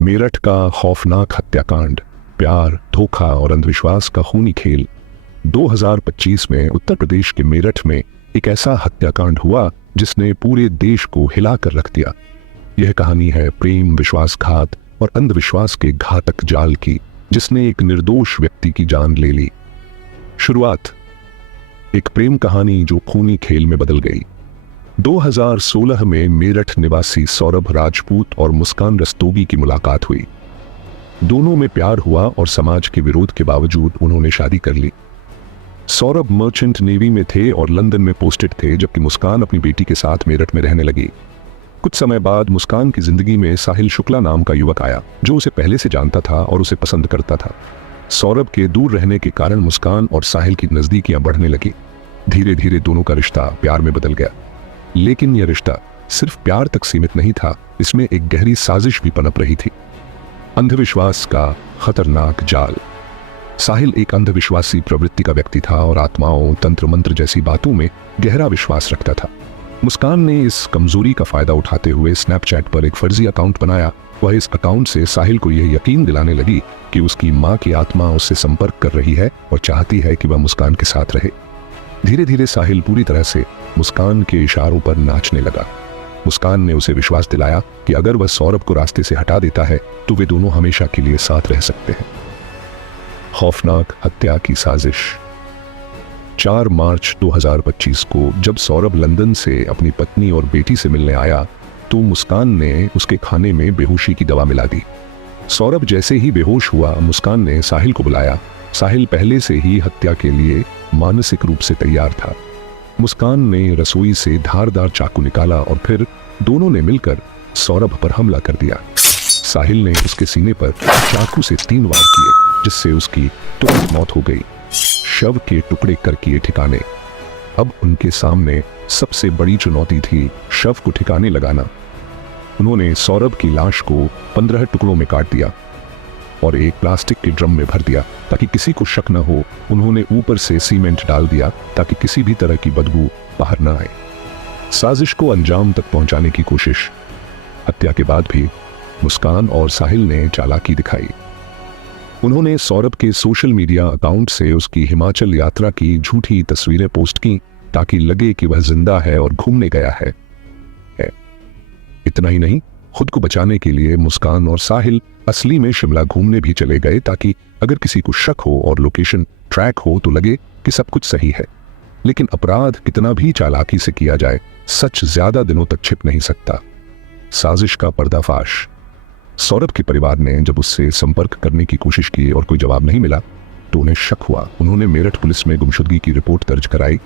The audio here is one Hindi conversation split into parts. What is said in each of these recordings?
मेरठ का खौफनाक हत्याकांड, प्यार, धोखा और अंधविश्वास का खूनी खेल। 2025 में उत्तर प्रदेश के मेरठ में एक ऐसा हत्याकांड हुआ जिसने पूरे देश को हिलाकर रख दिया। यह कहानी है प्रेम, विश्वासघात और अंधविश्वास के घातक जाल की, जिसने एक निर्दोष व्यक्ति की जान ले ली। शुरुआत एक प्रेम कहानी जो खूनी खेल में बदल गई। 2016 में मेरठ निवासी सौरभ राजपूत और मुस्कान रस्तोगी की मुलाकात हुई। दोनों में प्यार हुआ और समाज के विरोध के बावजूद उन्होंने शादी कर ली। सौरभ मर्चेंट नेवी में थे और लंदन में पोस्टेड थे, जबकि मुस्कान अपनी बेटी के साथ मेरठ में रहने लगी। कुछ समय बाद मुस्कान की जिंदगी में साहिल शुक्ला नाम का युवक आया, जो उसे पहले से जानता था और उसे पसंद करता था। सौरभ के दूर रहने के कारण मुस्कान और साहिल की नजदीकियां बढ़ने लगी। धीरे धीरे दोनों का रिश्ता प्यार में बदल गया। लेकिन यह रिश्ता सिर्फ प्यार तक सीमित नहीं था, इसमें एक गहरी साजिश भी पनप रही थी। अंधविश्वास का खतरनाक जाल। साहिल एक अंधविश्वासी प्रवृत्ति का व्यक्ति था और आत्माओं, तंत्र मंत्र जैसी बातों में गहरा विश्वास रखता था। मुस्कान ने इस कमजोरी का फायदा उठाते हुए स्नैपचैट पर एक फर्जी अकाउंट बनाया। वह इस अकाउंट से साहिल को यह यकीन दिलाने लगी कि उसकी मां की आत्मा उससे संपर्क कर रही है और चाहती है कि वह मुस्कान के साथ रहे। धीरे धीरे साहिल पूरी तरह से मुस्कान के इशारों पर नाचने लगा। मुस्कान ने उसे विश्वास दिलाया कि अगर वह सौरभ को रास्ते से हटा देता है तो वे दोनों हमेशा के लिए साथ रह सकते हैं। खौफनाक हत्या की साजिश। 4 मार्च 2025 को जब सौरभ लंदन से अपनी पत्नी और बेटी से मिलने आया तो मुस्कान ने उसके खाने में बेहोशी की दवा मिला दी। सौरभ जैसे ही बेहोश हुआ, मुस्कान ने साहिल को बुलाया। साहिल पहले से ही हत्या के लिए मानसिक रूप से तैयार था। मुस्कान ने रसोई से धारदार चाकू निकाला और फिर दोनों ने मिलकर सौरभ पर हमला कर दिया। साहिल ने उसके सीने पर चाकू से 3 वार किए, जिससे उसकी तुरंत मौत हो गई। शव के टुकड़े कर किए ठिकाने। अब उनके सामने सबसे बड़ी चुनौती थी शव को ठिकाने लगाना। उन्होंने सौरभ की लाश को 15 टुकड़ों में काट दिया और एक प्लास्टिक के ड्रम में भर दिया ताकि किसी को शक न हो। उन्होंने ऊपर से सीमेंट डाल दिया ताकि किसी भी तरह की बदबू बाहर न आए। साजिश को अंजाम तक पहुंचाने की कोशिश। हत्या के बाद भी मुस्कान और साहिल ने चालाकी दिखाई। उन्होंने सौरभ के सोशल मीडिया अकाउंट से उसकी हिमाचल यात्रा की झूठी तस्वीरें पोस्ट की ताकि लगे कि वह जिंदा है और घूमने गया है। इतना ही नहीं, खुद को बचाने के लिए मुस्कान और साहिल असली में शिमला घूमने भी चले गए ताकि अगर किसी को शक हो और लोकेशन ट्रैक हो तो लगे कि सब कुछ सही है। लेकिन अपराध कितना भी चालाकी से किया जाए, सच ज्यादा दिनों तक छिप नहीं सकता। साजिश का पर्दाफाश। सौरभ के परिवार ने जब उससे संपर्क करने की कोशिश की और कोई जवाब नहीं मिला तो उन्हें शक हुआ। उन्होंने मेरठ पुलिस में गुमशुदगी की रिपोर्ट दर्ज कराई।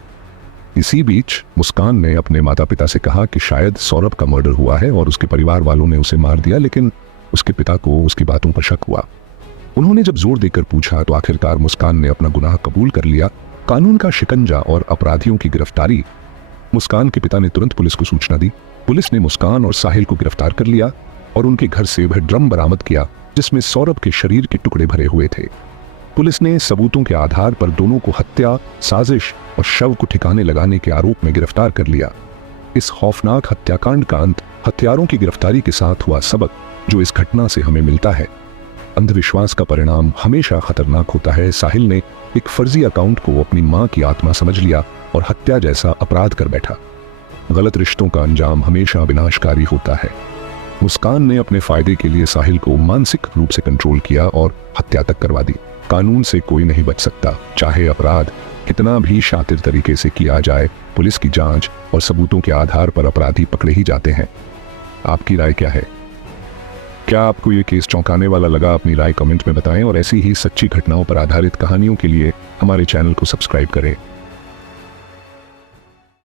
इसी बीच मुस्कान ने अपने माता पिता से कहा कि शायद सौरभ का मर्डर हुआ है और उसके परिवार वालों ने उसे मार दिया, लेकिन उसके पिता को उसकी बातों पर शक हुआ। उन्होंने जब जोर देकर पूछा तो आखिरकार मुस्कान ने अपना गुनाह कबूल कर लिया। कानून का शिकंजा और अपराधियों की गिरफ्तारी। मुस्कान के पिता ने तुरंत पुलिस को सूचना दी। पुलिस ने मुस्कान और साहिल को गिरफ्तार कर लिया और उनके घर से वह ड्रम बरामद किया जिसमें सौरभ के शरीर के टुकड़े भरे हुए थे। पुलिस ने सबूतों के आधार पर दोनों को हत्या, साजिश और शव को ठिकाने लगाने के आरोप में गिरफ्तार कर लिया। इस खौफनाक हत्याकांड का अंत हत्यारों की गिरफ्तारी के साथ हुआ। सबक जो इस घटना से हमें मिलता है, अंधविश्वास का परिणाम हमेशा खतरनाक होता है। साहिल ने एक फर्जी अकाउंट को अपनी मां की आत्मा समझ लिया और हत्या जैसा अपराध कर बैठा। गलत रिश्तों का अंजाम हमेशा विनाशकारी होता है। मुस्कान ने अपने फायदे के लिए साहिल को मानसिक रूप से कंट्रोल किया और हत्या तक करवा दी। कानून से कोई नहीं बच सकता, चाहे अपराध कितना भी शातिर तरीके से किया जाए। पुलिस की जांच और सबूतों के आधार पर अपराधी पकड़े ही जाते हैं। आपकी राय क्या है? क्या आपको ये केस चौंकाने वाला लगा? अपनी राय कमेंट में बताएं और ऐसी ही सच्ची घटनाओं पर आधारित कहानियों के लिए हमारे चैनल को सब्सक्राइब करें।